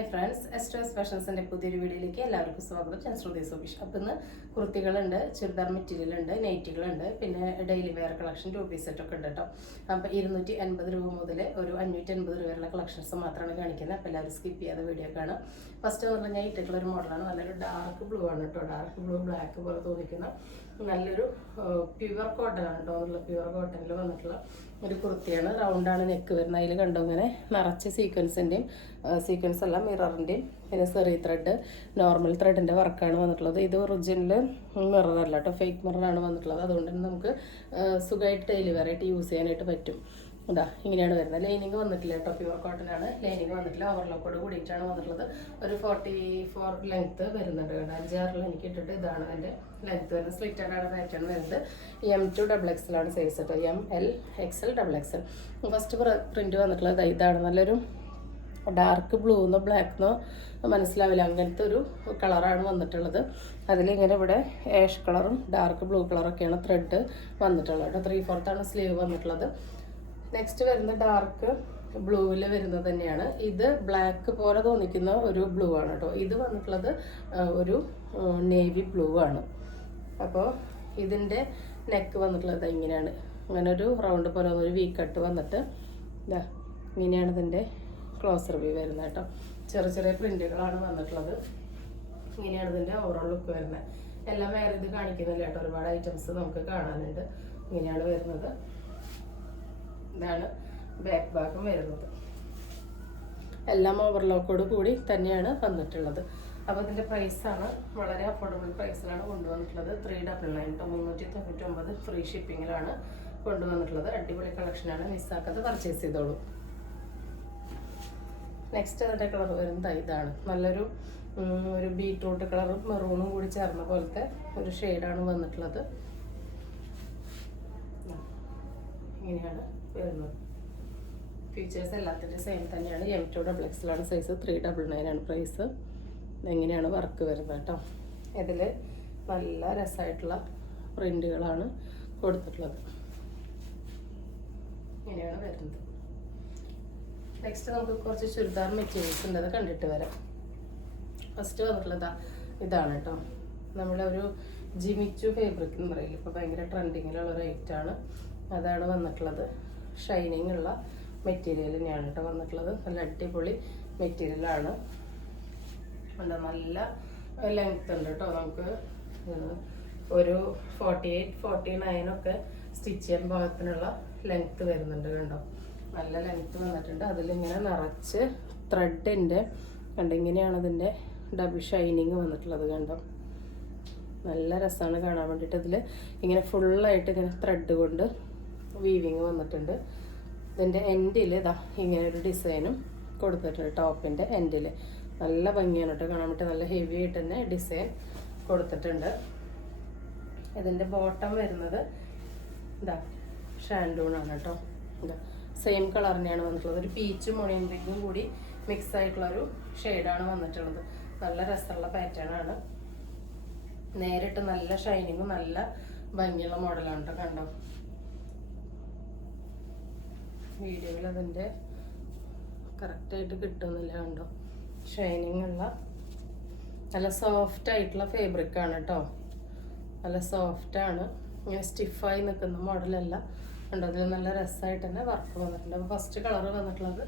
Hi friends, എസ്റ്റേഴ്സ് ഫാഷൻസിൻ്റെ പുതിയൊരു വീഡിയോയിലേക്ക് എല്ലാവർക്കും സ്വാഗതം. ഞാൻ ശ്രുതി സുബീഷ്. അപ്പം ഇന്ന് കുർത്തികളുണ്ട്, ചുരിദാർ മെറ്റീരിയൽ ഉണ്ട്, നൈറ്റികളുണ്ട്, പിന്നെ ഡെയിലി വെയർ കളക്ഷൻ 2 പീസ് സെറ്റൊക്കെ ഉണ്ട് കേട്ടോ. അപ്പോൾ 250 രൂപ മുതൽ ഒരു 580 രൂപ വരെയുള്ള കളക്ഷൻസ് മാത്രമാണ് കാണിക്കുന്നത്. അപ്പോൾ എല്ലാവരും സ്കിപ്പ് ചെയ്യാതെ വീഡിയോ കാണാം. ഫസ്റ്റ് എന്ന് പറഞ്ഞാൽ ഇട്ടിട്ടുള്ള ഒരു മോഡലാണ്. നല്ലൊരു ഡാർക്ക് ബ്ലൂ ആണ് കേട്ടോ. ഡാർക്ക് ബ്ലൂ ബ്ലാക്ക് പോലെ തോന്നിക്കുന്ന നല്ലൊരു പ്യുവർ കോട്ടൺ ആണ് കേട്ടോ. അതുള്ള പ്യുവർ കോട്ടണിൽ വന്നിട്ടുള്ള ഒരു കുർത്തിയാണ്. റൗണ്ടാണ് നെക്ക് വരുന്നത്. അതിൽ കണ്ടോ ഇങ്ങനെ നിറച്ച് സീക്വൻസ് എല്ലാം മിററിൻ്റെയും പിന്നെ സെറി ത്രെഡ്, നോർമൽ ത്രെഡിൻ്റെ വർക്കാണ് വന്നിട്ടുള്ളത്. ഇത് ഒറിജിനൽ മിററല്ല കേട്ടോ, ഫേക്ക് മിററാണ് വന്നിട്ടുള്ളത്. അതുകൊണ്ട് തന്നെ നമുക്ക് സുഖമായിട്ട് ഡെയിലി വെയറായിട്ട് യൂസ് ചെയ്യാനായിട്ട് പറ്റും. ഇതാ ഇങ്ങനെയാണ് വരുന്നത്. ലൈനിങ് വന്നിട്ടില്ല കേട്ടോ, പ്യുവർ കോട്ടൺ ആണ്. ലൈനിങ് വന്നിട്ടില്ല, ഓവർലോക്കോട് കൂടിയിട്ടാണ് വന്നിട്ടുള്ളത്. ഒരു 44 ലെങ്ത്ത് വരുന്നുണ്ട് കേട്ടോ. 5-6 എനിക്ക് ഇട്ടിട്ട് ഇതാണ് അതിൻ്റെ ലെങ്ത്ത് വരുന്നത്. സ്ലിറ്റഡ് ആണ് പാറ്റേൺ വരുന്നത്. M2 XXL ആണ് സൈസ് കേട്ടോ. ML XL XXL. First print വന്നിട്ടുള്ളത് ഇതാണ്. നല്ലൊരു ഡാർക്ക് ബ്ലൂന്നോ ബ്ലാക്കെന്നോ മനസ്സിലാവില്ല, അങ്ങനത്തെ ഒരു കളറാണ് വന്നിട്ടുള്ളത്. അതിലിങ്ങനെ ഇവിടെ ആഷ് കളറും ഡാർക്ക് ബ്ലൂ കളറൊക്കെയാണ് ത്രെഡ് വന്നിട്ടുള്ളത് കേട്ടോ. 3/4 സ്ലീവ് വന്നിട്ടുള്ളത്. നെക്സ്റ്റ് വരുന്ന ഡാർക്ക് ബ്ലൂവിൽ വരുന്നത് തന്നെയാണ്. ഇത് ബ്ലാക്ക് പോലെ തോന്നിക്കുന്ന ഒരു ബ്ലൂ ആണ് കേട്ടോ. ഇത് വന്നിട്ടുള്ളത് ഒരു നേവി ബ്ലൂ ആണ്. അപ്പോൾ ഇതിൻ്റെ നെക്ക് വന്നിട്ടുള്ളത് ഇങ്ങനെയാണ്. അങ്ങനെ ഒരു റൗണ്ട് പോലെ ഒരു വി കട്ട് വന്നിട്ട് ഇതാ ഇങ്ങനെയാണ് ഇതിൻ്റെ ക്ലോസർ വ്യൂ വരുന്നത് കേട്ടോ. ചെറിയ ചെറിയ പ്രിൻറ്റുകളാണ് വന്നിട്ടുള്ളത്. ഇങ്ങനെയാണ് ഇതിൻ്റെ ഓവറോൾ ലുക്ക് വരുന്നത്. എല്ലാം വേറെ ഇത് കാണിക്കുന്നില്ല കേട്ടോ, ഒരുപാട് ഐറ്റംസ് നമുക്ക് കാണാനുണ്ട്. ഇങ്ങനെയാണ് വരുന്നത്. ഇതാണ് ബാക്ക് ഭാഗം വരുന്നത്. എല്ലാം ഓവർലോക്കോട് കൂടി തന്നെയാണ് വന്നിട്ടുള്ളത്. അപ്പോൾ ഇതിൻ്റെ പ്രൈസാണ് വളരെ അഫോർഡബിൾ പ്രൈസിലാണ് കൊണ്ടുവന്നിട്ടുള്ളത്. 399 399 ഫ്രീ ഷിപ്പിങ്ങിലാണ് കൊണ്ടുവന്നിട്ടുള്ളത്. അടിപൊളി കളക്ഷനാണ്, മിസ്സാക്കാതെ പർച്ചേസ് ചെയ്തോളൂ. നെക്സ്റ്റ് അതിൻ്റെ കളർ വരുന്നത് ഇതാണ്. നല്ലൊരു ഒരു ബീട്രൂട്ട് കളറും മെറൂണും കൂടി ചേർന്ന പോലത്തെ ഒരു ഷെയ്ഡാണ് വന്നിട്ടുള്ളത്. ഇങ്ങനെയാണ് വരുന്നത്. ഫീച്ചേഴ്സ് എല്ലാത്തിൻ്റെ സെയിം തന്നെയാണ്. M2 XXL ആണ് സൈസ്. 399 ആണ് പ്രൈസ്. എങ്ങനെയാണ് വർക്ക് വരുന്നത് കേട്ടോ. ഇതിൽ നല്ല രസമായിട്ടുള്ള പ്രിൻറ്റുകളാണ് കൊടുത്തിട്ടുള്ളത്. ഇങ്ങനെയാണ് വരുന്നത്. നെക്സ്റ്റ് നമുക്ക് കുറച്ച് ചുരിദാർ മെറ്റീരിയൽസ് ഉണ്ട്, അത് കണ്ടിട്ട് വരാം. ഫസ്റ്റ് വന്നിട്ടുള്ളത് ഇതാണ് കേട്ടോ. നമ്മുടെ ഒരു ജിമിച്ചു ഫാബ്രിക് എന്ന് പറയില്ല, ഇപ്പോൾ ഭയങ്കര ട്രെൻഡിങ്ങിലുള്ള ഒരു ഐറ്റാണ്. അതാണ് വന്നിട്ടുള്ളത്. ഷൈനിങ് ഉള്ള മെറ്റീരിയൽ തന്നെയാണ് കേട്ടോ വന്നിട്ടുള്ളത്. നല്ല അടിപൊളി മെറ്റീരിയലാണ്. നല്ല ലെങ്ത് ഉണ്ട് കേട്ടോ. നമുക്ക് ഒരു 48-49 ഒക്കെ സ്റ്റിച്ച് ചെയ്യാൻ പാകത്തിനുള്ള ലെങ്ത്ത് വരുന്നുണ്ട് കണ്ടോ. നല്ല ലെങ്ത്ത് വന്നിട്ടുണ്ട്. അതിലിങ്ങനെ നിറച്ച് ത്രെഡിൻ്റെ കണ്ടോ, ഇങ്ങനെയാണ് അതിൻ്റെ ഡബിൾ ഷൈനിങ് വന്നിട്ടുള്ളത് കണ്ടോ. നല്ല രസമാണ് കാണാൻ വേണ്ടിയിട്ട്. ഇതിൽ ഇങ്ങനെ ഫുള്ളായിട്ട് ഇങ്ങനെ ത്രെഡ് കൊണ്ട് വീവിങ് വന്നിട്ടുണ്ട്. ഇതിൻ്റെ എൻഡിൽ ഇതാ ഇങ്ങനെ ഒരു ഡിസൈനും കൊടുത്തിട്ടുണ്ട്. ടോപ്പിൻ്റെ എൻഡിൽ നല്ല ഭംഗിയാണ് കേട്ടോ കാണാൻ വേണ്ടി. നല്ല ഹെവി ആയിട്ട് തന്നെ ഡിസൈൻ കൊടുത്തിട്ടുണ്ട്. ഇതിൻ്റെ ബോട്ടം വരുന്നത് ഇതാ ഷാൻഡൂണാണ് കേട്ടോ. ഇതാ സെയിം കളർ തന്നെയാണ് വന്നിട്ടുള്ളത്. ഒരു പീച്ചും ഒണിയൻ പിങ്കും കൂടി മിക്സ് ആയിട്ടുള്ളൊരു ഷെയ്ഡാണ് വന്നിട്ടുള്ളത്. നല്ല രസമുള്ള പാറ്റേൺ ആണ്. നേരിട്ട് നല്ല ഷൈനിങ്ങും നല്ല ഭംഗിയുള്ള മോഡലാണ് കേട്ടോ. കണ്ടോ, വീഡിയോയിൽ അതിൻ്റെ കറക്റ്റായിട്ട് കിട്ടുന്നില്ല കണ്ടോ. ഷൈനിങ് ഉള്ള നല്ല സോഫ്റ്റ് ആയിട്ടുള്ള ഫാബ്രിക്കാണ് കേട്ടോ. നല്ല സോഫ്റ്റാണ്, ഇങ്ങനെ സ്റ്റിഫായി നിൽക്കുന്ന മോഡലല്ല കണ്ടോ. അതിൽ നല്ല രസമായിട്ട് തന്നെ വർക്ക് വന്നിട്ടുണ്ട്. അപ്പോൾ ഫസ്റ്റ് കളർ വന്നിട്ടുള്ളത്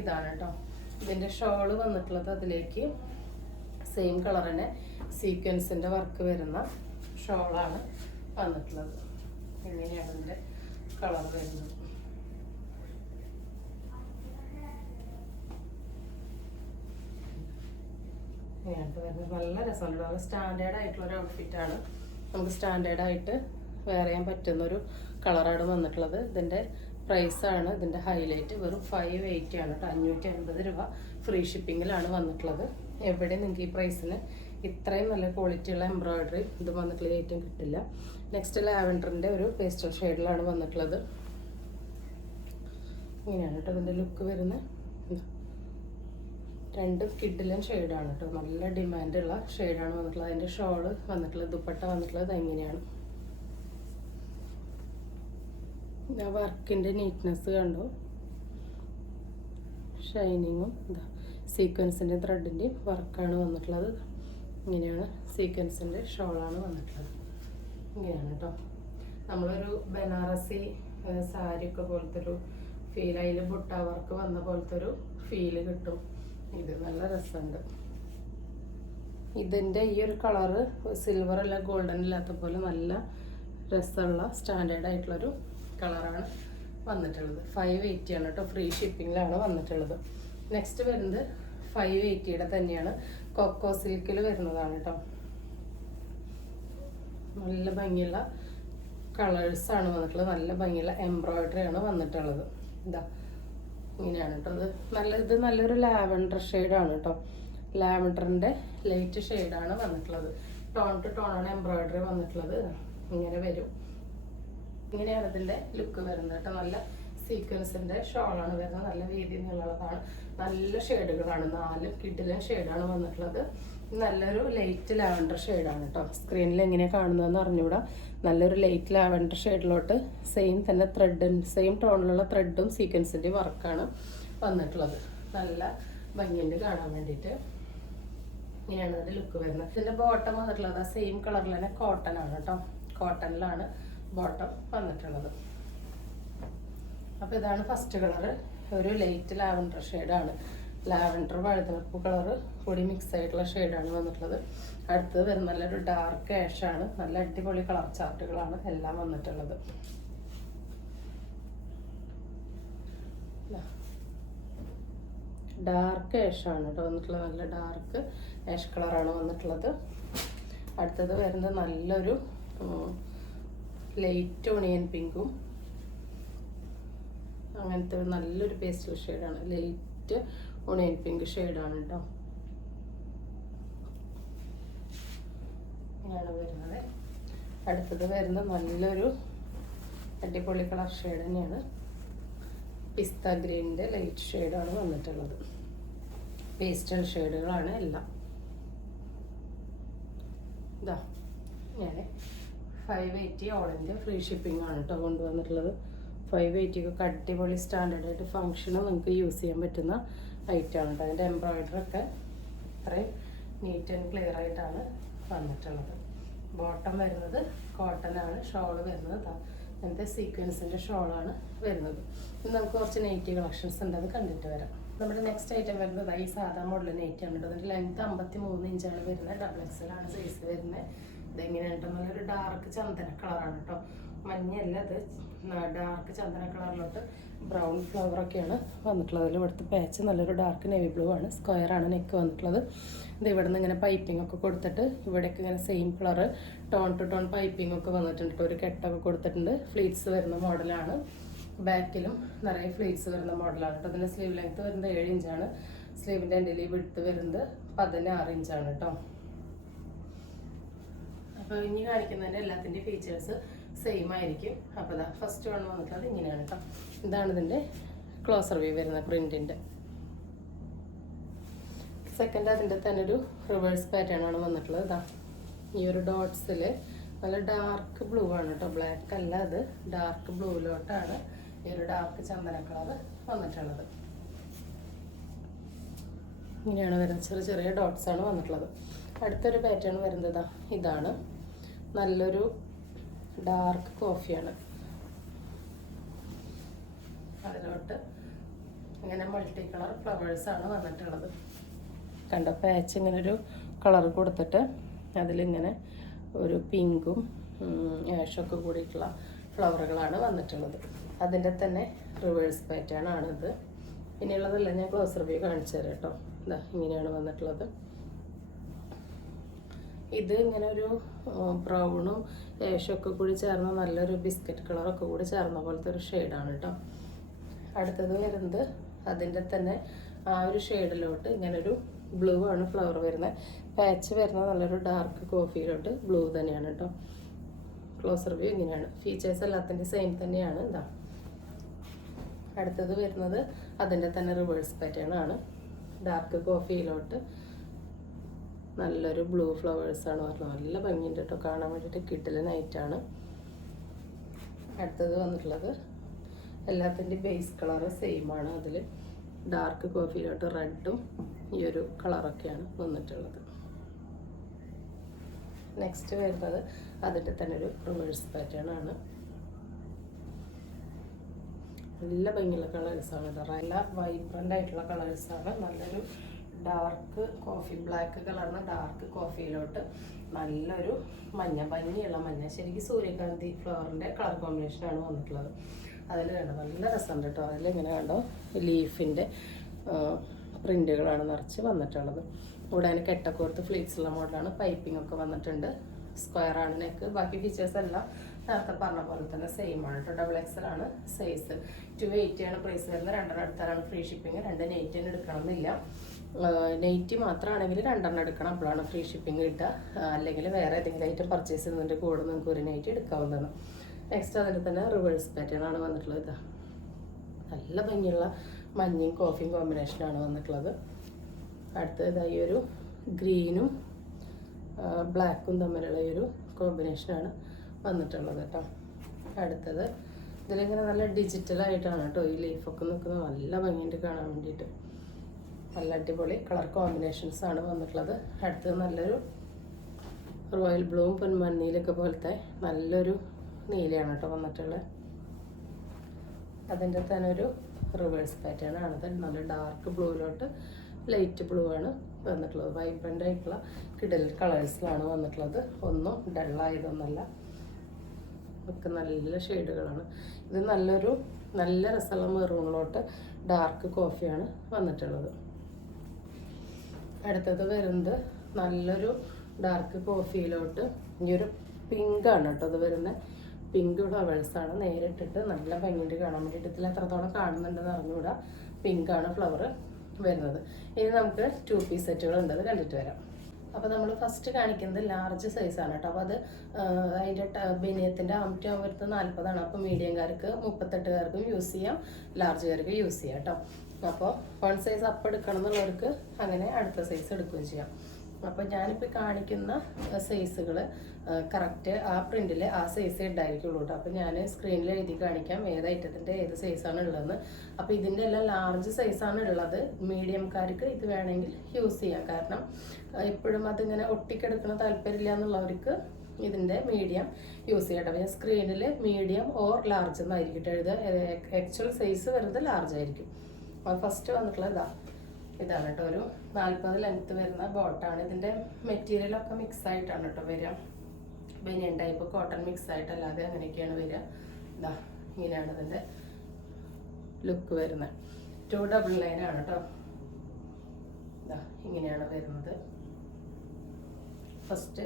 ഇതാണ് കേട്ടോ. ഇതിൻ്റെ ഷോള് വന്നിട്ടുള്ളത് അതിലേക്ക് സെയിം കളർ തന്നെ സീക്വൻസിൻ്റെ വർക്ക് വരുന്ന ഷോളാണ് വന്നിട്ടുള്ളത്. ഇങ്ങനെയാണ് ഇതിൻ്റെ കളർ വരുന്നത്. നല്ല രസമുണ്ട്. നല്ല സ്റ്റാൻഡേർഡ് ആയിട്ടുള്ളൊരു ഔട്ട്ഫിറ്റാണ്. നമുക്ക് സ്റ്റാൻഡേർഡായിട്ട് വെയർ ചെയ്യാൻ പറ്റുന്നൊരു കളറാണ് വന്നിട്ടുള്ളത്. ഇതിൻ്റെ പ്രൈസാണ് ഇതിൻ്റെ ഹൈലൈറ്റ്. വെറും 580 ആണ് കേട്ടോ. 550 രൂപ ഫ്രീ ഷിപ്പിങ്ങിലാണ് വന്നിട്ടുള്ളത്. എവിടെ നിങ്ങൾക്ക് ഈ പ്രൈസിന് ഇത്രയും നല്ല ക്വാളിറ്റിയുള്ള എംബ്രോയിഡറി ഇത് വന്നിട്ടുള്ള ഐറ്റം കിട്ടില്ല. നെക്സ്റ്റ് ലാവൻഡറിൻ്റെ ഒരു പേസ്റ്റൽ ഷെയ്ഡിലാണ് വന്നിട്ടുള്ളത്. ഇങ്ങനെയാണ് കേട്ടോ ഇതിൻ്റെ ലുക്ക് വരുന്നത്. രണ്ട് കിഡിലും ഷെയ്ഡാണ് കേട്ടോ. നല്ല ഡിമാൻഡുള്ള ഷെയ്ഡാണ് വന്നിട്ടുള്ളത്. അതിൻ്റെ ഷോള് വന്നിട്ടുള്ളത്, ദുപ്പട്ട വന്നിട്ടുള്ളത് എങ്ങനെയാണ്. വർക്കിൻ്റെ നീറ്റ്നെസ് കണ്ടോ, ഷൈനിങ്ങും ഇതാ സീക്വൻസിൻ്റെ ത്രെഡിൻ്റെയും വർക്കാണ് വന്നിട്ടുള്ളത്. ഇങ്ങനെയാണ് സീക്വൻസിൻ്റെ ഷോളാണ് വന്നിട്ടുള്ളത്. ഇങ്ങനെയാണ് കേട്ടോ. നമ്മളൊരു ബനാറസി സാരിയൊക്കെ പോലത്തെ ഒരു ഫീൽ, അതിൽ ബുട്ട വർക്ക് വന്ന പോലത്തെ ഒരു ഫീല് കിട്ടും. ഇത് നല്ല രസമുണ്ട്. ഇതിൻ്റെ ഈ ഒരു കളറ് സിൽവർ അല്ല ഗോൾഡൻ ഇല്ലാത്ത പോലെ നല്ല രസമുള്ള സ്റ്റാൻഡേർഡ് ആയിട്ടുള്ളൊരു കളറാണ് വന്നിട്ടുള്ളത്. 580 ആണ് കേട്ടോ. ഫ്രീ ഷിപ്പിങ്ങിലാണ് വന്നിട്ടുള്ളത്. നെക്സ്റ്റ് വരുന്നത് 580യുടെ തന്നെയാണ്, കൊക്കോ സിൽക്കിൽ വരുന്നതാണ് കേട്ടോ. നല്ല ഭംഗിയുള്ള കളേഴ്സാണ് വന്നിട്ടുള്ളത്. നല്ല ഭംഗിയുള്ള എംബ്രോയിഡറി ആണ് വന്നിട്ടുള്ളത്. ഇതാ ഇങ്ങനെയാണ് കേട്ടോ. ഇത് നല്ലൊരു ലാവൻഡർ ഷെയ്ഡാണ് കേട്ടോ. ലാവൻഡറിൻ്റെ ലൈറ്റ് ഷെയ്ഡാണ് വന്നിട്ടുള്ളത്. ടോൺ ടു ടോണാണ് എംബ്രോയിഡറി വന്നിട്ടുള്ളത്. ഇങ്ങനെ വരും. ഇങ്ങനെയാണ് ഇതിൻ്റെ ലുക്ക് വരുന്നത് കേട്ടോ. നല്ല സീക്വൻസിൻ്റെ ഷോളാണ് വരുന്നത്. നല്ല വീതി എന്നുള്ളതാണ്. നല്ല ഷെയ്ഡുകളാണ്. 4 കിഡിലെ ഷെയ്ഡാണ് വന്നിട്ടുള്ളത്. നല്ലൊരു ലൈറ്റ് ലാവൻഡർ ഷെയ്ഡാണ് കേട്ടോ. സ്ക്രീനിൽ എങ്ങനെയാണ് കാണുന്നതെന്ന് അറിഞ്ഞുകൂടാ. നല്ലൊരു ലൈറ്റ് ലാവൻഡർ ഷെയ്ഡിലോട്ട് സെയിം തന്നെ സെയിം ടോണിലുള്ള ത്രെഡും സീക്വൻസിൻ്റെ വർക്കാണ് വന്നിട്ടുള്ളത്. നല്ല ഭംഗിയുണ്ട് കാണാൻ വേണ്ടിയിട്ട്. ഇങ്ങനെയാണ് ഇതിൻ്റെ ലുക്ക് വരുന്നത്. ഇതിൻ്റെ ബോട്ടം വന്നിട്ടുള്ളത് സെയിം കളറിൽ തന്നെ കോട്ടൺ ആണ് കേട്ടോ. കോട്ടണിലാണ് ബോട്ടം വന്നിട്ടുള്ളത്. അപ്പോൾ ഇതാണ് ഫസ്റ്റ് കളറ്. ഒരു ലൈറ്റ് ലാവൻഡർ ഷെയ്ഡാണ്. ലാവൻഡർ വഴുതനപ്പൂ കളറ് കൂടി മിക്സ് ആയിട്ടുള്ള ഷെയ്ഡാണ് വന്നിട്ടുള്ളത്. അടുത്തത് വരുന്ന നല്ലൊരു ഡാർക്ക് ആഷാണ്. നല്ല അടിപൊളി കളർ ചാർട്ടുകളാണ് എല്ലാം വന്നിട്ടുള്ളത്. ഡാർക്ക് ആഷാണ് കേട്ടോ വന്നിട്ടുള്ളത്. നല്ല ഡാർക്ക് ആഷ് കളറാണ് വന്നിട്ടുള്ളത്. അടുത്തത് വരുന്നത് നല്ലൊരു ലൈറ്റ് ഓണിയൻ പിങ്കും അങ്ങനത്തെ നല്ലൊരു പേസ്റ്റൽ ഷെയ്ഡാണ്. ലൈറ്റ് ഓണിയൻ പിങ്ക് ഷെയ്ഡാണ് കേട്ടോ. ഇങ്ങനെയാണ് വരുന്നത്. അടുത്തത് വരുന്നത് നല്ലൊരു അടിപൊളി കളർ ഷെയ്ഡ് തന്നെയാണ്. പിസ്ത ഗ്രീനിൻ്റെ ലൈറ്റ് ഷെയ്ഡാണ് വന്നിട്ടുള്ളത്. പേസ്റ്റൽ ഷെയ്ഡുകളാണ് എല്ലാം. ഇതാ ഞാൻ 580 ഓൾ ഇന്ത്യ ഫ്രീ ഷിപ്പിംഗ് ആണ് കേട്ടോ കൊണ്ടുവന്നിട്ടുള്ളത്. 580 അടിപൊളി സ്റ്റാൻഡേർഡ് ആയിട്ട് ഫംഗ്ഷന് നിങ്ങൾക്ക് യൂസ് ചെയ്യാൻ പറ്റുന്ന ഐറ്റമാണ് കേട്ടോ. അതിൻ്റെ എംബ്രോയിഡറി ഒക്കെ അത്രയും നീറ്റ് ആൻഡ് ക്ലിയർ ആയിട്ടാണ് വന്നിട്ടുള്ളത്. ബോട്ടം വരുന്നത് കോട്ടൺ ആണ്. ഷോള് വരുന്നത് അങ്ങനത്തെ സീക്വൻസിൻ്റെ ഷോളാണ് വരുന്നത്. ഇന്ന് നമുക്ക് കുറച്ച് നൈറ്റി കളക്ഷൻസ് ഉണ്ട്, അത് കണ്ടിട്ട് വരാം. നമ്മുടെ നെക്സ്റ്റ് ഐറ്റം വരുന്നത് ഈ സാധാ മോഡൽ നൈറ്റി ആണ് കേട്ടോ. അതിൻ്റെ ലെങ്ത് 53 ഇഞ്ചാണ് വരുന്നത്. ഡബിൾ എക്സലാണ് സൈസ് വരുന്നത്. ഇതെങ്ങനെയാണ് കേട്ടോ, നല്ലൊരു ഡാർക്ക് ചന്ദന കളറാണ് കേട്ടോ. മഞ്ഞല്ല, ഇത് ഡാർക്ക് ചന്ദന കളറിലോട്ട് ബ്രൗൺ ഫ്ലവറൊക്കെയാണ് വന്നിട്ടുള്ളത്. അതിൽ ഇവിടുത്തെ പാച്ച് നല്ലൊരു ഡാർക്ക് നേവി ബ്ലൂ ആണ്. സ്ക്വയറാണ് നെക്ക് വന്നിട്ടുള്ളത്. ഇത് ഇവിടെ നിന്ന് ഇങ്ങനെ പൈപ്പിംഗ് ഒക്കെ കൊടുത്തിട്ട് ഇവിടേക്ക് ഇങ്ങനെ same colour tone to tone piping ഒക്കെ വന്നിട്ടുണ്ട്. ഒരു കെട്ടൊക്കെ കൊടുത്തിട്ടുണ്ട്. ഫ്ലീറ്റ്സ് വരുന്ന മോഡലാണ്. ബാക്കിലും നിറയെ ഫ്ലീറ്റ്സ് വരുന്ന മോഡലാണ് കേട്ടോ. അതിൻ്റെ സ്ലീവ് ലെങ്ത് വരുന്നത് 7 ഇഞ്ചാണ്. സ്ലീവിൻ്റെ എൻ്റെ വിഡ്ത്ത് വരുന്നത് 16 ഇഞ്ചാണ് കേട്ടോ. അപ്പോൾ ഇനി കാണിക്കുന്നതിൻ്റെ എല്ലാത്തിൻ്റെ ഫീച്ചേഴ്സ് സെയിം ആയിരിക്കും. അപ്പോൾ ഇതാ ഫസ്റ്റ് വൺ വന്നിട്ടുള്ളത് ഇങ്ങനെയാണ് കേട്ടോ. ഇതാണ് ഇതിൻ്റെ ക്ലോസർ വ്യൂ വരുന്ന പ്രിൻറ്റിൻ്റെ. സെക്കൻഡ് അതിൻ്റെ തന്നെ ഒരു റിവേഴ്സ് പാറ്റേൺ ആണ് വന്നിട്ടുള്ളത്. ഇതാ ഈ ഒരു ഡോട്ട്സിൽ നല്ല ഡാർക്ക് ബ്ലൂ ആണ് കേട്ടോ. ബ്ലാക്ക് അല്ല, അത് ഡാർക്ക് ബ്ലൂവിലോട്ടാണ് ഈ ഒരു ഡാർക്ക് ചന്ദന കളർ വന്നിട്ടുള്ളത്. ഇങ്ങനെയാണ് വരുന്നത്. ചെറിയ ചെറിയ ഡോട്ട്സ് ആണ് വന്നിട്ടുള്ളത്. അടുത്തൊരു പാറ്റേൺ വരുന്നത് ഇതാണ്. നല്ലൊരു ഡാർക്ക് കോഫിയാണ്. അതിലോട്ട് ഇങ്ങനെ മൾട്ടി കളർ ഫ്ലവേഴ്സാണ് വന്നിട്ടുള്ളത്. കണ്ട പാച്ച് ഇങ്ങനെ ഒരു കളർ കൊടുത്തിട്ട് അതിലിങ്ങനെ ഒരു പിങ്കും ആഷൊക്കെ കൂടിയിട്ടുള്ള ഫ്ലവറുകളാണ് വന്നിട്ടുള്ളത്. അതിൻ്റെ തന്നെ റിവേഴ്സ് പാറ്റേൺ ആണിത്. ഇനിയുള്ളതെല്ലാം ഞാൻ ക്ലോസ് റിവ്യൂ കാണിച്ചു തരാം കേട്ടോ. ഇതാ ഇങ്ങനെയാണ് വന്നിട്ടുള്ളത്. ഇത് ഇങ്ങനെ ഒരു ബ്രൗണും ഏഷൊക്കെ കൂടി ചേർന്ന നല്ലൊരു ബിസ്ക്കറ്റ് കളറൊക്കെ കൂടി ചേർന്ന പോലത്തെ ഒരു ഷെയ്ഡാണ് കേട്ടോ. അടുത്തത് വരുന്നത് അതിൻ്റെ തന്നെ ആ ഒരു ഷെയ്ഡിലോട്ട് ഇങ്ങനൊരു ബ്ലൂ ആണ് ഫ്ലവർ വരുന്നത്. പാച്ച് വരുന്നത് നല്ലൊരു ഡാർക്ക് കോഫിയിലോട്ട് ബ്ലൂ തന്നെയാണ് കേട്ടോ. ക്ലോസ് റിവ്യൂ ഇങ്ങനെയാണ്. ഫീച്ചേഴ്സ് എല്ലാത്തിൻ്റെ സെയിം തന്നെയാണ്. ഇതാ അടുത്തത് വരുന്നത് അതിൻ്റെ തന്നെ റിവേഴ്സ് പാറ്റേൺ ആണ്. ഡാർക്ക് കോഫിയിലോട്ട് നല്ലൊരു ബ്ലൂ ഫ്ലവേഴ്സാണ് പറഞ്ഞത്. നല്ല ഭംഗിയുണ്ട് കേട്ടോ കാണാൻ വേണ്ടിയിട്ട്. കിട്ടില്ല നൈറ്റാണ്. അടുത്തത് വന്നിട്ടുള്ളത് എല്ലാത്തിൻ്റെ ബേസ് കളറ് സെയിം ആണ്. അതിൽ ഡാർക്ക് കോഫിയിലോട്ട് റെഡും ഈ ഒരു കളറൊക്കെയാണ് വന്നിട്ടുള്ളത്. നെക്സ്റ്റ് വരുന്നത് അതിൻ്റെ തന്നെ ഒരു റിവേഴ്സ് പാറ്റേൺ ആണ്. നല്ല ഭംഗിയുള്ള കളേഴ്സാണ് ഇത്. നല്ല വൈബ്രൻ്റ് ആയിട്ടുള്ള കളേഴ്സാണ്. നല്ലൊരു ഡാർക്ക് കോഫി, ബ്ലാക്ക് കളറിന് ഡാർക്ക് കോഫിയിലോട്ട് നല്ലൊരു മഞ്ഞ, ഭംഗിയുള്ള മഞ്ഞ, ശരിക്കും സൂര്യകാന്തി ഫ്ലവറിൻ്റെ കളർ കോമ്പിനേഷനാണ് വന്നിട്ടുള്ളത്. അതിൽ കണ്ടോ നല്ല രസമുണ്ട് കേട്ടോ. അതിലിങ്ങനെ കണ്ടോ ലീഫിൻ്റെ പ്രിൻ്റുകളാണ് നിറച്ച് വന്നിട്ടുള്ളത്. ഇവിടെ അതിന് കെട്ടക്കോർത്ത് ഫ്ലീറ്റ്സ് ഉള്ള മോഡലാണ്. പൈപ്പിംഗ് ഒക്കെ വന്നിട്ടുണ്ട്. സ്ക്വയറാണ് നെക്ക്. ബാക്കി ഫീച്ചേഴ്സ് എല്ലാം നേരത്തെ പറഞ്ഞ പോലെ തന്നെ സെയിം ആണ് കേട്ടോ. XXL ആണ് സൈസ്. 280 ആണ് പ്രൈസ് വരുന്നത്. 2 എടുത്താലാണ് ഫ്രീ ഷിപ്പിംഗ്. 2 നെയ്റ്റിന് എടുക്കണമെന്നില്ല. നെയ്റ്റി മാത്രമാണെങ്കിൽ 2 എടുക്കണം, അപ്പോഴാണ് ഫ്രീ ഷിപ്പിംഗ് കിട്ടുക. അല്ലെങ്കിൽ വേറെ ഏതെങ്കിലും ഐറ്റം പർച്ചേസ് ചെയ്യുന്നതിൻ്റെ കൂടെ നിങ്ങൾക്ക് ഒരു നൈറ്റ് എടുക്കാവുന്നതാണ്. നെക്സ്റ്റ് അതിൽ തന്നെ റിവേഴ്സ് പാറ്റേൺ ആണ് വന്നിട്ടുള്ളത്. ഇതാ നല്ല ഭംഗിയുള്ള മഞ്ഞയും കോഫിയും കോമ്പിനേഷനാണ് വന്നിട്ടുള്ളത്. അടുത്തത് ഈ ഒരു ഗ്രീനും ബ്ലാക്കും തമ്മിലുള്ള ഈ ഒരു കോമ്പിനേഷനാണ് വന്നിട്ടുള്ളത് കേട്ടോ. അടുത്തത് ഇതിലിങ്ങനെ നല്ല ഡിജിറ്റലായിട്ടാണ് കേട്ടോ ഈ ലീഫൊക്കെ നിൽക്കുന്നത്. നല്ല ഭംഗിയുണ്ട് കാണാൻ വേണ്ടിയിട്ട്. നല്ല അടിപൊളി കളർ കോമ്പിനേഷൻസ് ആണ് വന്നിട്ടുള്ളത്. അടുത്തത് നല്ലൊരു റോയൽ ബ്ലൂവും പൊന്മഞ്ഞയിലൊക്കെ പോലത്തെ നല്ലൊരു നീലയാണ് കേട്ടോ വന്നിട്ടുള്ളത്. അതിൻ്റെ തന്നെ ഒരു റിവേഴ്സ് പാറ്റേൺ ആണിത്. നല്ല ഡാർക്ക് ബ്ലൂവിലോട്ട് ലൈറ്റ് ബ്ലൂ ആണ് വന്നിട്ടുള്ളത്. വൈബ്രൻ്റ് ആയിട്ടുള്ള കിടൽ കളേഴ്സിലാണ് വന്നിട്ടുള്ളത്. ഒന്നും ഡള്ളായതൊന്നല്ല, ഒക്കെ നല്ല ഷെയ്ഡുകളാണ്. ഇത് നല്ല രസമുള്ള മെറൂണിലോട്ട് ഡാർക്ക് കോഫിയാണ് വന്നിട്ടുള്ളത്. അടുത്തത് വരുന്നത് നല്ലൊരു ഡാർക്ക് കോഫിയിലോട്ട് ഈ ഒരു പിങ്കാണ് കേട്ടോ ഇത് വരുന്നത്. പിങ്ക് ഫ്ലവേഴ്സാണ് നേരിട്ടിട്ട് നല്ല ഭംഗിയുണ്ട് കാണാൻ വേണ്ടിയിട്ട്. ഇതിൽ എത്രത്തോളം കാണുന്നുണ്ടെന്ന് അറിഞ്ഞുകൂടാ. പിങ്കാണ് ഫ്ലവർ വരുന്നത്. ഇനി നമുക്ക് 2 പീസ് സെറ്റുകളുണ്ട്, അത് കണ്ടിട്ട് വരാം. അപ്പോൾ നമ്മൾ ഫസ്റ്റ് കാണിക്കുന്നത് ലാർജ് സൈസാണ് കേട്ടോ. അപ്പോൾ അത് അതിൻ്റെ ബനിയത്തിൻ്റെ ആംറ്റം വരുന്നത് 40 ആണ്. അപ്പോൾ മീഡിയംകാർക്ക് 38കാർക്കും യൂസ് ചെയ്യാം, ലാർജുകാർക്ക് യൂസ് ചെയ്യാം കേട്ടോ. അപ്പോൾ 1 സൈസ് അപ്പ് എടുക്കണം എന്നുള്ളവർക്ക് അങ്ങനെ അടുത്ത സൈസ് എടുക്കുകയും ചെയ്യാം. അപ്പോൾ ഞാനിപ്പോൾ കാണിക്കുന്ന സൈസുകൾ കറക്റ്റ് ആ പ്രിൻറ്റിൽ ആ സൈസ് ഉണ്ടായിരിക്കുള്ളൂ കേട്ടോ. അപ്പോൾ ഞാൻ സ്ക്രീനിൽ എഴുതി കാണിക്കാം ഏത് ഐറ്റത്തിൻ്റെ ഏത് സൈസാണ് ഉള്ളതെന്ന്. അപ്പോൾ ഇതിൻ്റെ എല്ലാം ലാർജ് സൈസാണ് ഉള്ളത്. മീഡിയംകാർക്ക് ഇത് വേണമെങ്കിൽ യൂസ് ചെയ്യാം. കാരണം എപ്പോഴും അതിങ്ങനെ ഒട്ടിക്കെടുക്കണ താല്പര്യമില്ല എന്നുള്ളവർക്ക് ഇതിൻ്റെ മീഡിയം യൂസ് ചെയ്യട്ടെ. അപ്പോൾ ഞാൻ സ്ക്രീനിൽ മീഡിയം ഓർ ലാർജ് എന്നായിരിക്കും എഴുതുക. ആക്ച്വൽ സൈസ് വരുന്നത് ലാർജ് ആയിരിക്കും. അപ്പോൾ ഫസ്റ്റ് വന്നിട്ടുള്ള ഇതാണ് കേട്ടോ. ഒരു 40 ലെങ്ത്ത് വരുന്ന ബോട്ടാണ്. ഇതിൻ്റെ മെറ്റീരിയലൊക്കെ മിക്സ് ആയിട്ടാണ് കേട്ടോ വരിക. ബനിയൻ ടൈപ്പ് കോട്ടൺ മിക്സ് ആയിട്ടല്ലാതെ അങ്ങനെയൊക്കെയാണ് വരിക. ഇതാ ഇങ്ങനെയാണ് ഇതിൻ്റെ ലുക്ക് വരുന്നത്. 299 ആണ് കേട്ടോ. ഇതാ ഇങ്ങനെയാണ് വരുന്നത്. ഫസ്റ്റ്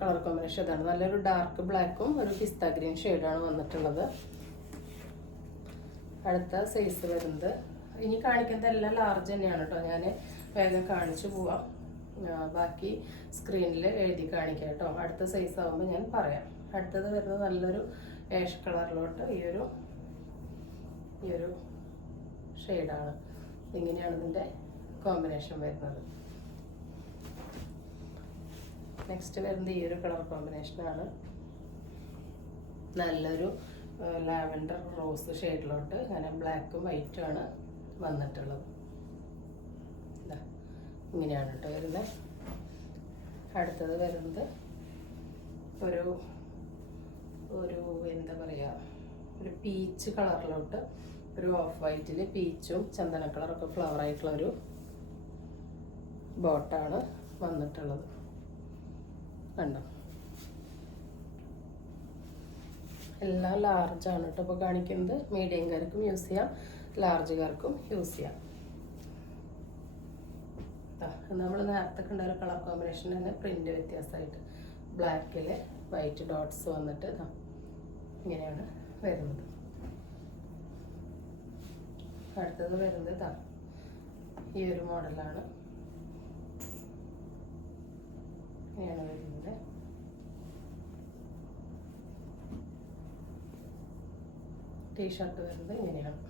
കളർ കോമ്പിനേഷൻ ഇതാണ്. നല്ലൊരു ഡാർക്ക് ബ്ലാക്കും ഒരു പിസ്ത ഗ്രീൻ ഷെയ്ഡാണ് വന്നിട്ടുള്ളത്. അടുത്ത സൈസ് വരുന്നത് ഇനി കാണിക്കുന്നതെല്ലാം ലാർജ് തന്നെയാണ് കേട്ടോ. ഞാൻ വേഗം കാണിച്ചു പോവാം. ബാക്കി സ്ക്രീനിൽ എഴുതി കാണിക്കാം കേട്ടോ. അടുത്ത സൈസ് ആകുമ്പോൾ ഞാൻ പറയാം. അടുത്തത് വരുന്നത് നല്ലൊരു ആഷ് കളറിലോട്ട് ഈ ഒരു ഷെയ്ഡാണ്. ഇങ്ങനെയാണ് ഇതിൻ്റെ കോമ്പിനേഷൻ വരുന്നത്. നെക്സ്റ്റ് വരുന്നത് ഈ ഒരു കളർ കോമ്പിനേഷനാണ്. നല്ലൊരു ലാവൻഡർ റോസ് ഷെയ്ഡിലോട്ട് അങ്ങനെ ബ്ലാക്കും വൈറ്റും ആണ് വന്നിട്ടുള്ളത്. ഇങ്ങനെയാണ് കേട്ടോ വരുന്നത്. അടുത്തത് വരുന്നത് ഒരു എന്താ പറയുക, ഒരു പീച്ച് കളറിലോട്ട് ഒരു ഓഫ് വൈറ്റിൽ പീച്ചും ചന്ദന കളറൊക്കെ ഫ്ലവർ ആയിട്ടുള്ള ഒരു ബോട്ടാണ് വന്നിട്ടുള്ളത്. കണ്ടോ, എല്ലാം ലാർജാണ് കേട്ടോ ഇപ്പോൾ കാണിക്കുന്നത്. മീഡിയംകാർക്കും യൂസ് ചെയ്യാം, ലാർജുകാർക്കും യൂസ് ചെയ്യാം. നമ്മൾ നേരത്തെ കണ്ട ഒരു കളർ കോമ്പിനേഷൻ തന്നെ പ്രിൻ്റ് വ്യത്യാസമായിട്ട് ബ്ലാക്കിൽ വൈറ്റ് ഡോട്ട്സ് വന്നിട്ട് ഇങ്ങനെയാണ് വരുന്നത്. അടുത്തത് വരുന്നത് ഈ ഒരു മോഡലാണ്. ഇങ്ങനെയാണ് വരുന്നത്. ടീഷർട്ട് വരുന്നത് ഇങ്ങനെയാണ്.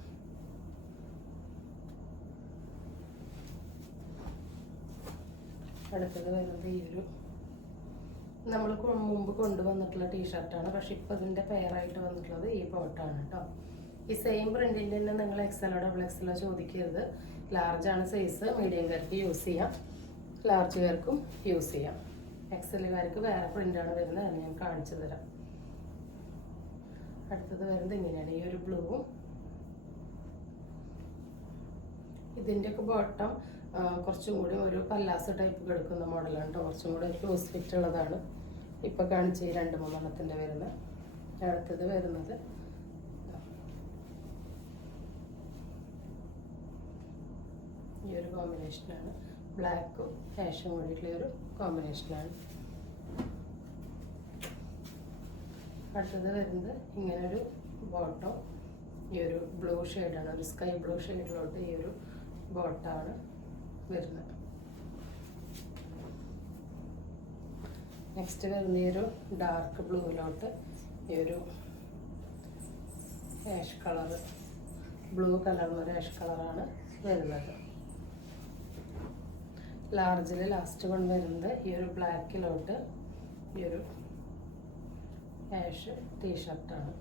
അടുത്തത് വരുന്നത് ഈ ഒരു നമ്മൾ മുമ്പ് കൊണ്ടുവന്നിട്ടുള്ള ടീഷർട്ടാണ്. പക്ഷെ ഇപ്പോൾ ഇതിൻ്റെ പെയറായിട്ട് വന്നിട്ടുള്ളത് ഈ ബോട്ടാണ് കേട്ടോ. ഈ സെയിം പ്രിൻറ്റിൻ്റെ തന്നെ നിങ്ങൾ XL XL ചോദിക്കരുത്. ലാർജാണ് സൈസ്, മീഡിയംകാർക്ക് യൂസ് ചെയ്യാം, ലാർജുകാർക്കും യൂസ് ചെയ്യാം. എക്സലുകാർക്ക് വേറെ പ്രിൻ്റാണ് വരുന്നത്, അത് ഞാൻ കാണിച്ചു തരാം. അടുത്തത് വരുന്നത് ഇങ്ങനെയാണ്, ഈ ഒരു ബ്ലൂവും. ഇതിൻ്റെയൊക്കെ ബോട്ടം കുറച്ചും കൂടി ഒരു പല്ലാസ് ടൈപ്പ് കിടക്കുന്ന മോഡലാണ് കേട്ടോ, കുറച്ചും കൂടി ഒരു ലൂസ് ഫിറ്റ് ഉള്ളതാണ്. ഇപ്പോൾ കാണിച്ച ഈ 2-3 വരുന്നത്. അടുത്തത് വരുന്നത് ഈ ഒരു കോമ്പിനേഷനാണ്, ബ്ലാക്കും ആഷും കൂടിയിട്ടുള്ള ഒരു കോമ്പിനേഷനാണ്. അടുത്തത് വരുന്നത് ഇങ്ങനൊരു ബോട്ടം, ഈ ഒരു ബ്ലൂ ഷെയ്ഡാണ്, ഒരു സ്കൈ ബ്ലൂ ഷെയ്ഡിലോട്ട് ഈ ഒരു ബോട്ടാണ് വരുന്നത്. നെക്സ്റ്റ് വരുന്ന ഈ ഒരു ഡാർക്ക് ബ്ലൂവിലോട്ട് ഈ ഒരു ആഷ് കളർ, ബ്ലൂ കളറിനൊരു ആഷ് കളറാണ് വരുന്നത്. ലാർജിൽ ലാസ്റ്റ് കൊണ്ട് വരുന്നത് ഈ ഒരു ബ്ലാക്കിലോട്ട് ഈ ഒരു ആഷ് ടീഷർട്ടാണ്.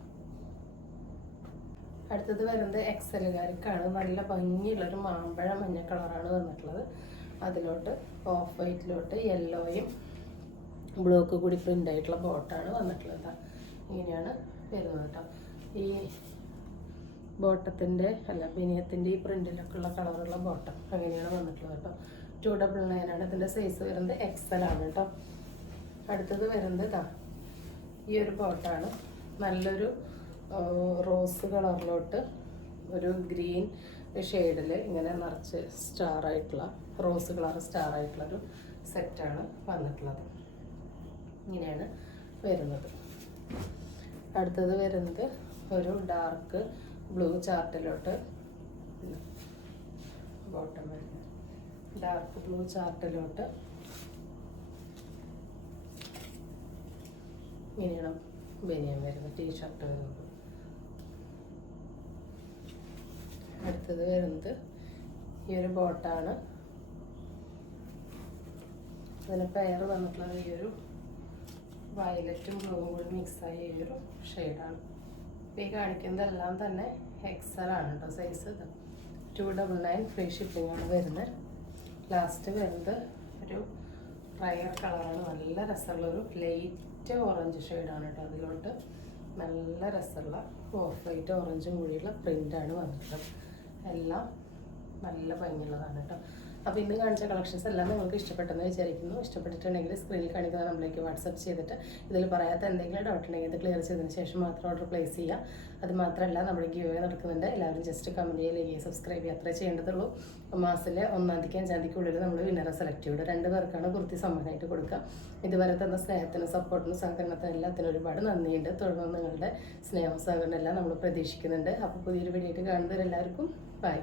അടുത്തത് വരുന്നത് എക്സലുകാർക്കാണ്. നല്ല ഭംഗിയുള്ളൊരു മാമ്പഴ മഞ്ഞ കളറാണ് വന്നിട്ടുള്ളത്. അതിലോട്ട് ഓഫ് വൈറ്റിലോട്ട് യെല്ലോയും ബ്ലൂക്ക് കൂടി പ്രിൻ്റ് ആയിട്ടുള്ള ബോട്ടാണ് വന്നിട്ടുള്ളത്. ഇങ്ങനെയാണ് വരുന്നത് കേട്ടോ. ഈ ബോട്ടത്തിൻ്റെ ബനിയത്തിൻ്റെ ഈ പ്രിൻറ്റിലൊക്കെ ഉള്ള കളറുള്ള ബോട്ടം അങ്ങനെയാണ് വന്നിട്ടുള്ളത് കേട്ടോ. 299 ആണ് ഇതിൻ്റെ സൈസ് വരുന്നത്, XL ആണ് കേട്ടോ. അടുത്തത് വരുന്നത് ഈ ഒരു ബോട്ടാണ്, നല്ലൊരു റോസ് കളറിലോട്ട് ഒരു ഗ്രീൻ ഷെയ്ഡിൽ ഇങ്ങനെ നിറച്ച് സ്റ്റാറായിട്ടുള്ള റോസ് കളർ സ്റ്റാറായിട്ടുള്ളൊരു സെറ്റാണ് വന്നിട്ടുള്ളത്. ഇങ്ങനെയാണ് വരുന്നത്. അടുത്തത് വരുന്നത് ഒരു ഡാർക്ക് ബ്ലൂ ചാർട്ടിലോട്ട് ബോട്ടം വരുന്നത്, ഡാർക്ക് ബ്ലൂ ചാർട്ടിലോട്ട് ഇങ്ങനെയാണ് ബനിയൻ വരുന്നത്, ടീഷർട്ട് വരുന്നത്. അടുത്തത് വരുന്നത് ഈ ഒരു ബോട്ടാണ്, അതിന് പെയർ വന്നിട്ടുള്ളത് ഈ ഒരു വയലറ്റും ബ്ലൂവും കൂടി മിക്സായ ഈ ഒരു ഷെയ്ഡാണ്. അപ്പോൾ ഈ കാണിക്കുന്നതെല്ലാം തന്നെ XL ആണ് കേട്ടോ സൈസ്. 299 ഫ്രീ ഷിപ്പിംഗ് ആണ് വരുന്നത്. ലാസ്റ്റ് വരുന്നത് ഒരു റയർ കളറാണ്, നല്ല രസമുള്ളൊരു ലൈറ്റ് ഓറഞ്ച് ഷെയ്ഡാണ് കേട്ടോ. അതിലോട്ട് നല്ല രസമുള്ള ഓഫ് വൈറ്റ് ഓറഞ്ചും കൂടിയുള്ള പ്രിൻ്റാണ് വന്നിട്ടുള്ളത്. എല്ലാം നല്ല ഭംഗിയുള്ളതാണ് കേട്ടോ. അപ്പോൾ ഇന്ന് കാണിച്ച കളക്ഷൻസ് എല്ലാം നിങ്ങൾക്ക് ഇഷ്ടപ്പെട്ടെന്ന് വിചാരിക്കുന്നു. ഇഷ്ടപ്പെട്ടിട്ടുണ്ടെങ്കിൽ സ്ക്രീനിൽ കാണിക്കുന്ന നമ്മളിലേക്ക് വാട്സപ്പ് ചെയ്തിട്ട് ഇതിൽ പറയാത്ത എന്തെങ്കിലും ഡൗട്ട് ഉണ്ടെങ്കിൽ ഇത് ക്ലിയർ ചെയ്തതിന് ശേഷം മാത്രം ഓർഡർ പ്ലേസ് ചെയ്യുക. അത് മാത്രമല്ല നമ്മുടെ ഗിവ് അവേ നടക്കുന്നുണ്ട്. എല്ലാവരും ജസ്റ്റ് കമൻറ്റ് ചെയ്യുക, ലൈക്ക് ചെയ്യുക, സബ്സ്ക്രൈബ് ചെയ്യുക, അത്രേ ചെയ്യേണ്ടതുള്ളൂ. മാസത്തിലെ 1-ാം തീയതിക്കും 5-ാം തീയതിക്കുള്ളിൽ നമ്മൾ വിന്നറെ സെലക്ട് ചെയ്യും. 2 പേർക്കാണ് കുർത്തി സമ്മാനമായിട്ട് കൊടുക്കുക. ഇതുവരെ തന്ന സ്നേഹത്തിനും സപ്പോർട്ടിനും സഹകരണത്തിനും എല്ലാത്തിനും ഒരുപാട് നന്ദിയുണ്ട്. തുടർന്ന് നിങ്ങളുടെ സ്നേഹവും സഹകരണം എല്ലാം നമ്മൾ പ്രതീക്ഷിക്കുന്നുണ്ട്. അപ്പോൾ പുതിയൊരു വീഡിയോ ആയിട്ട് കാണുന്നവരെല്ലാവർക്കും ബൈ.